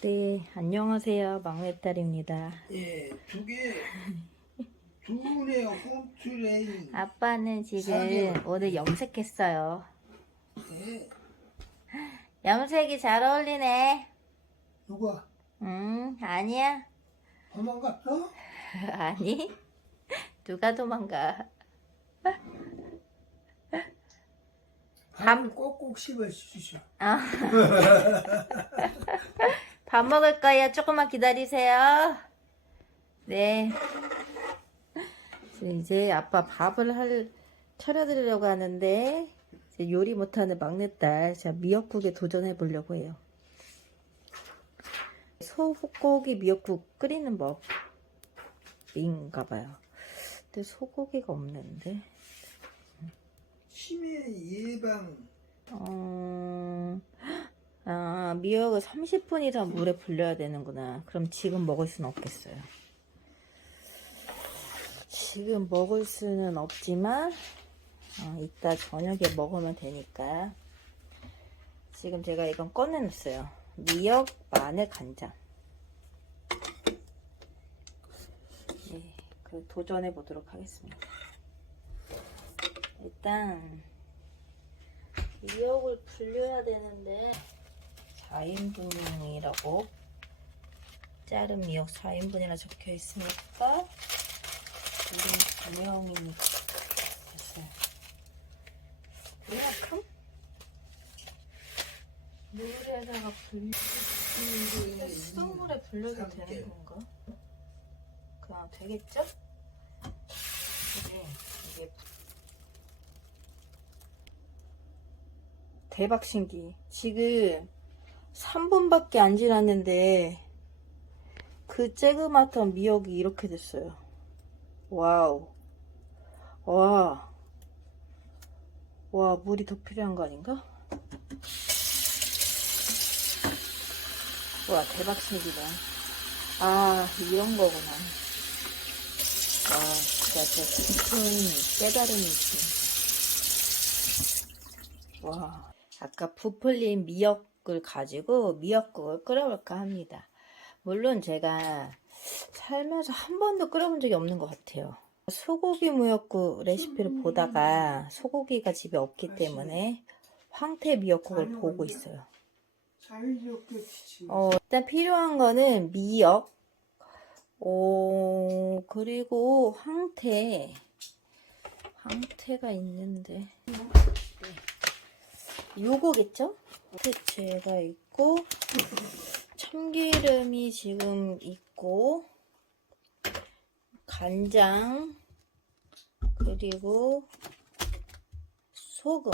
네, 안녕하세요. 막내딸입니다. 예, 두 개, 두네 홈트레이. 아빠는 지금 사계절. 오늘 염색했어요. 예, 염색이 잘 어울리네. 누가 음, 아니야. 도망갔어? 아니. 누가 도망가. 밥을 꼭꼭 씹어 주시오. 아. 밥 먹을 거예요. 조금만 기다리세요. 네. 이제 아빠 밥을 할 차려드리려고 하는데 요리 못하는 막내딸 제가 미역국에 도전해 보려고 해요. 소고기 미역국 끓이는 법인가 봐요. 근데 소고기가 없는데. 치매 예방. 어... 아, 미역을 30분 이상 물에 불려야 되는구나. 그럼 지금 먹을 수는 없겠어요. 지금 먹을 수는 없지만, 어, 이따 저녁에 먹으면 되니까. 지금 제가 이건 꺼내놨어요. 미역, 마늘, 간장. 네, 그 도전해 보도록 하겠습니다. 일단, 미역을 불려야 되는데 4인분이라고 자른 미역 4인분이라 적혀 있으니까 우린 두 명이니까 됐어요. 이만큼? 물에다가 불리는 수돗물에 불려도 되는 건가? 그냥 되겠죠? 이게 이게 대박 신기. 지금 3분밖에 안 지났는데 그 쬐그맣던 미역이 이렇게 됐어요. 와우. 와. 와, 물이 더 필요한 거 아닌가? 와, 대박 신기다. 아, 이런 거구나. 와, 진짜 저 깊은 깨달음이지. 와. 아까 부풀린 미역 을 가지고 미역국을 끓여볼까 합니다. 물론 제가 살면서 한 번도 끓여본 적이 없는 것 같아요. 소고기 무역국 레시피를 보다가 소고기가 집에 없기 때문에 황태 미역국을 보고 있어요. 어, 일단 필요한 거는 미역, 오, 그리고 황태. 황태가 있는데. 네. 요거겠죠? 황태채가 있고, 참기름이 지금 있고, 간장, 그리고 소금.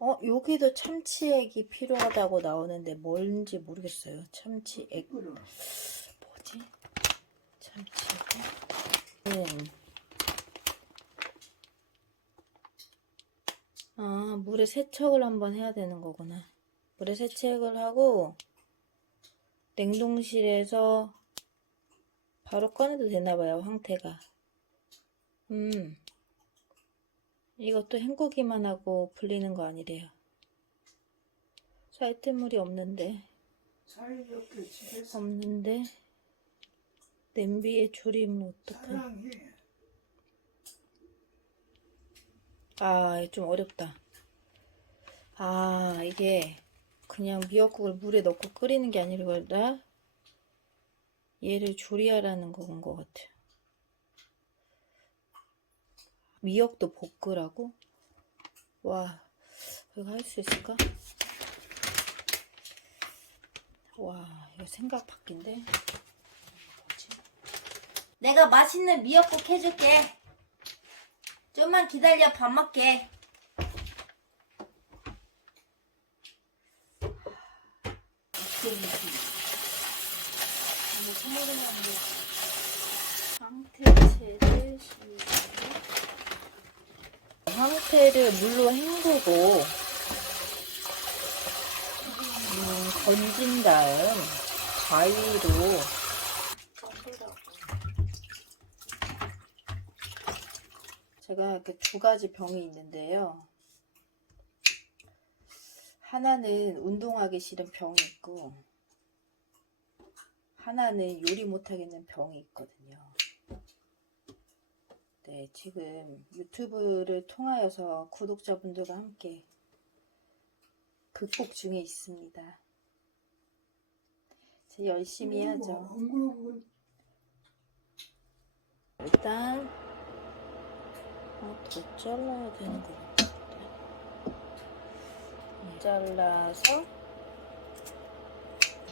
어, 여기도 참치액이 필요하다고 나오는데 뭔지 모르겠어요. 참치액. 뭐지? 참치액. 음. 아, 물에 세척을 한번 해야 되는 거구나. 물에 세척을 하고 냉동실에서 바로 꺼내도 되나 봐요, 황태가. 음. 이것도 헹구기만 하고 불리는 거 아니래요. 쌀뜨물이 없는데, 사회적게 집에서 없는데, 냄비에 조리면 어떡해. 사랑해. 아, 좀 어렵다. 아, 이게 그냥 미역국을 물에 넣고 끓이는 게 아니라 얘를 조리하라는 건 것 같아요. 미역도 볶으라고? 와, 이거 할 수 있을까? 와, 이거 생각? 뭐지? 내가 맛있는 미역국 해줄게. 좀만 기다려 밥 먹게. 황태채를 황태를 물로 헹구고 음, 건진 다음 가위로 제가 이렇게 두 가지 병이 있는데요. 하나는 운동하기 싫은 병이 있고 하나는 요리 못하겠는 병이 있거든요. 네, 지금 유튜브를 통하여서 구독자분들과 함께 극복 중에 있습니다. 제 열심히. 안 그러고 일단 아, 더 잘라야 되는 것 같은데. 음, 잘라서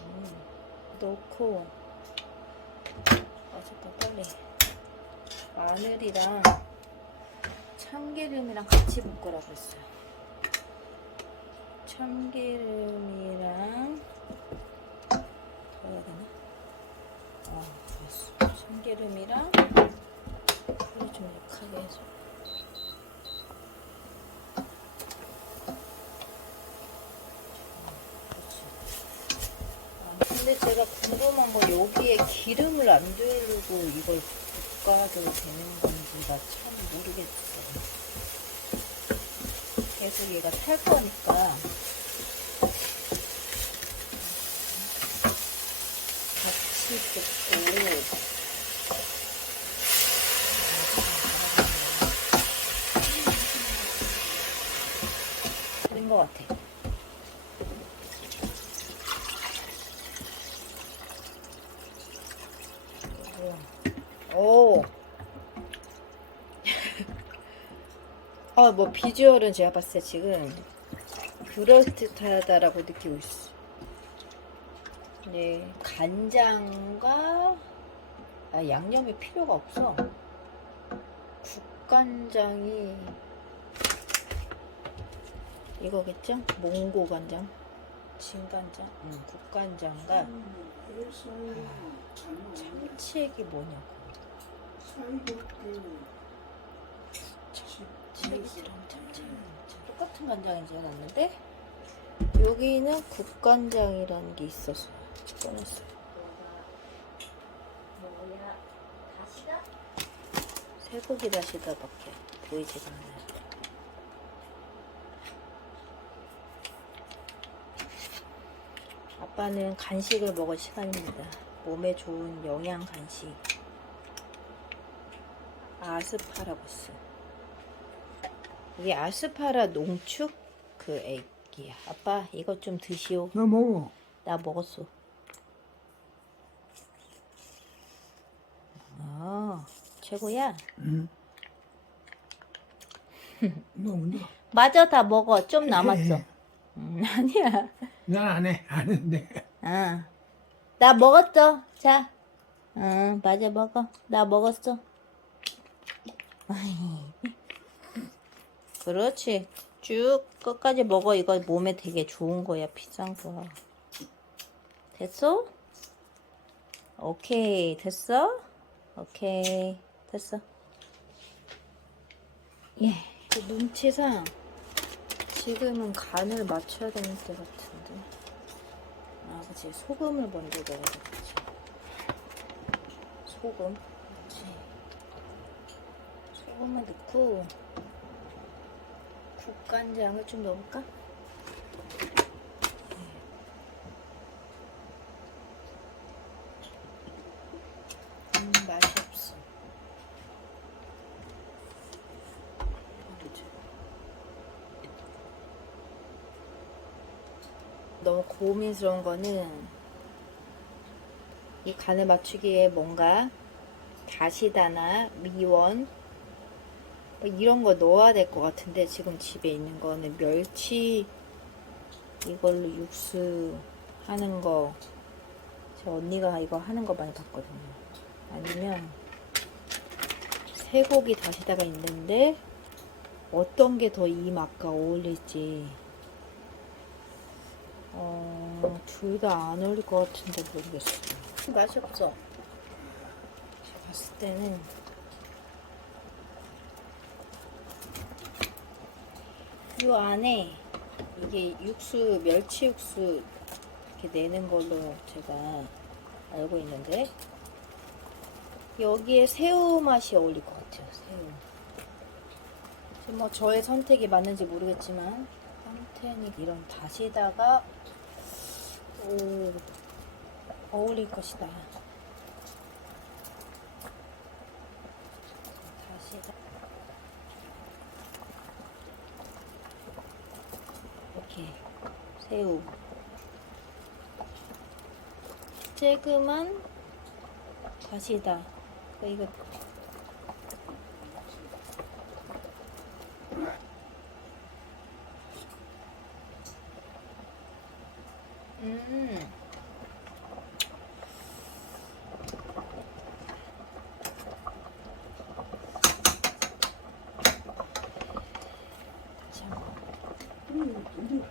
음, 넣고 아 잠깐 빨리 마늘이랑 참기름이랑 같이 볶으라고 했어요. 참기름이랑 더 해야 되나? 어 됐어. 참기름이랑 불을 좀 약하게 해서 그렇지. 아, 근데 제가 궁금한 건 여기에 기름을 안 두르고 이걸 볶아도 되는 건지가 참 모르겠어요. 계속 얘가 탈 거니까 같이 볶고 된 것 같아. 오. 아, 뭐 비주얼은 제가 봤을 때 지금 그럴듯하다라고 느끼고 있어. 네, 간장과 아, 양념이 필요가 없어. 국간장이 이거겠죠? 몽고 간장, 진간장, 응, 국간장과 참치액이 뭐냐고. 참치액이랑 참치액 똑같은 간장인지 알았는데 여기는 국간장이라는 게 있어서 꺼냈어요. 쇠고기 다시다밖에 보이지가 않아요. 아빠는 간식을 먹을 시간입니다. 몸에 좋은 영양 간식. 아스파라거스. 이게 아스파라 농축 그 액이야. 아빠 이것 좀 드시오. 너 먹어 나 먹었어. 아, 최고야. 응. 너 먼저 맞아, 다 먹어. 좀 남았어. 해. 음, 아니야. 난안 해 안 했는데 아, 나 먹었어. 자, 응, 맞아, 먹어. 나 먹었어. 아이. 그렇지. 쭉 끝까지 먹어. 이거 몸에 되게 좋은 거야. 비싼 거야. 됐어? 오케이. 됐어? 오케이. 됐어. 예. 그 눈치상 지금은 간을 맞춰야 되는 때 같은 그치. 소금을 먼저 넣어야 되겠지. 소금. 그치. 소금을 넣고, 국간장을 좀 넣어볼까? 음, 맛이 없어. 그치. 너무 고민스러운 거는 이 간을 맞추기에 뭔가 다시다나 미원 뭐 이런 거 넣어야 될 것 같은데 지금 집에 있는 거는 멸치 이걸로 육수 하는 거. 제 언니가 이거 하는 거 많이 봤거든요. 아니면 쇠고기 다시다가 있는데 어떤 게 더 이 맛과 어울릴지 어, 둘 다 안 어울릴 것 같은데 모르겠어요. 맛이 없어. 제가 봤을 때는 이 안에 이게 육수, 멸치 육수 이렇게 내는 걸로 제가 알고 있는데 여기에 새우 맛이 어울릴 것 같아요. 새우. 뭐 저의 선택이 맞는지 모르겠지만 한텐이 이런 다시다가 오 어울릴 것이다. 다시 이렇게 새우 쬐그만 다시다. 이거 음. 참. 음, 근데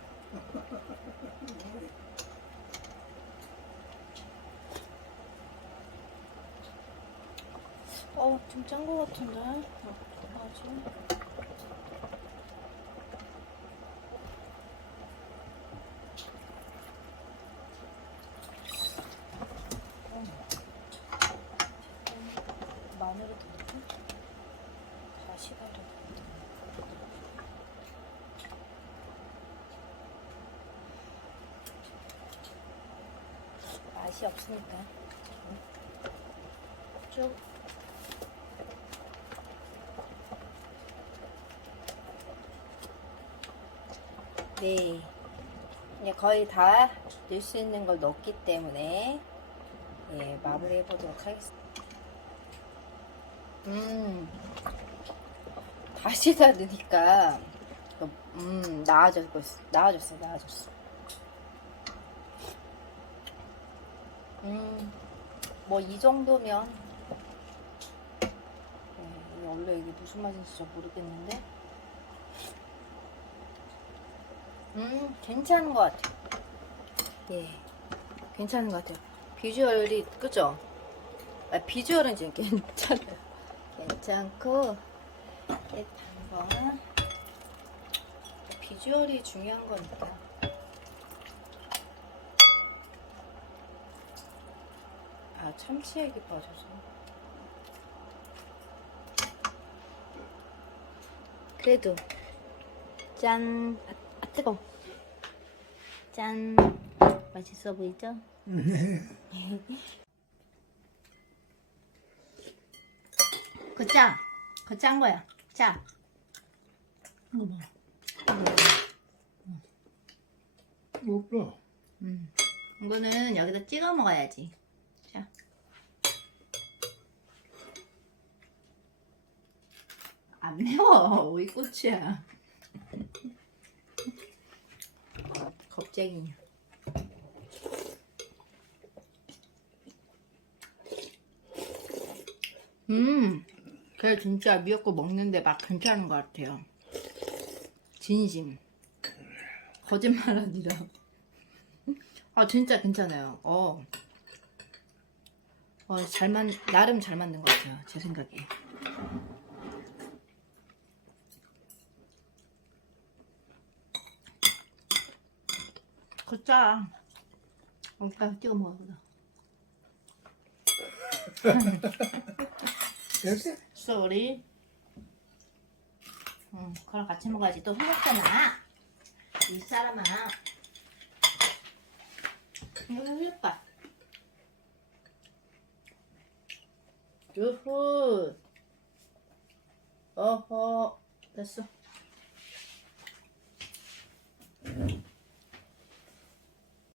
어, 좀짠 거 같은데? 어떡하지? 어. 마늘을 더 넣을까? 다시다를 맛이 없으니까 쭉 네. 이제 거의 다 넣을 수 있는 걸 넣었기 때문에 예, 마무리해 보도록 하겠습니다. 음, 다시 다 넣으니까 음 나아졌고 있어. 나아졌어, 나아졌어. 음, 뭐 이 정도면 예, 이게 원래 이게 무슨 맛인지 잘 모르겠는데. 음, 괜찮은 것 같아요. 예, 괜찮은 것 같아요. 비주얼이, 그죠? 아, 비주얼은 지금 괜찮아요. 괜찮고, 일단 한번, 비주얼이 중요한 거니까. 참치액이 빠져서. 그래도, 짠. 아, 아 뜨거. 짠. 맛있어 보이죠? 네. 그 짠. 그짠 거야. 짜. 이거 봐. 없어. 음. 이거는 여기다 찍어 먹어야지. 안 매워. 오이고추야. 겁쟁이. 음, 걔 진짜 미역국 먹는데 막 괜찮은 것 같아요. 진심. 거짓말 아니라. 아, 진짜 괜찮아요. 어. 어, 잘 만, 나름 잘 만든 것 같아요. 제 생각에. 걷자. 여기다 찍어 먹어보자. 됐어? 쏘리. 응, 그랑 같이 먹어야지. 또 흘렸잖아. 이 사람아. 이거 흘렸다. 유후. 어허. 됐어.